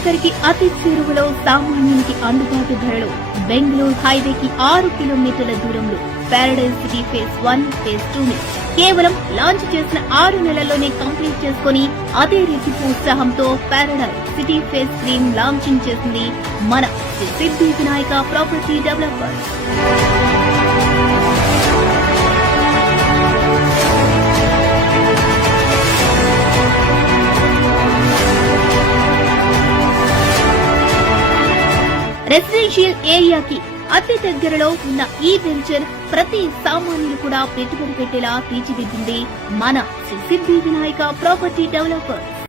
నగర్ కి అతి చేరువలో సామాన్యునికి అందుబాటు ధరలో బెంగళూరు హైవేకి 6 కిలోమీటర్ల దూరంలో పారడైజ్ సిటీ ఫేజ్ 1, ఫేజ్ 2 ని కేవలం లాంచ్ చేసిన 6 నెలల్లోనే కంప్లీట్ చేసుకుని అదే రెట్టింపు ఉత్సాహంతో పారడైజ్ సిటీ ఫేజ్ 3 లాంచింగ్ చేసింది మన శ్రీ సిద్ధి వినాయక ప్రాపర్టీ డెవలపర్స్. రెసిడెన్షియల్ ఏరియాకి అతి దగ్గరలో ఉన్న ఈ వెంచర్ ప్రతి సామాన్యులు కూడా పెట్టుబడి పెట్టేలా తీర్చిదిద్దింది మన శ్రీ సిద్ధి వినాయక ప్రాపర్టీ డెవలపర్స్.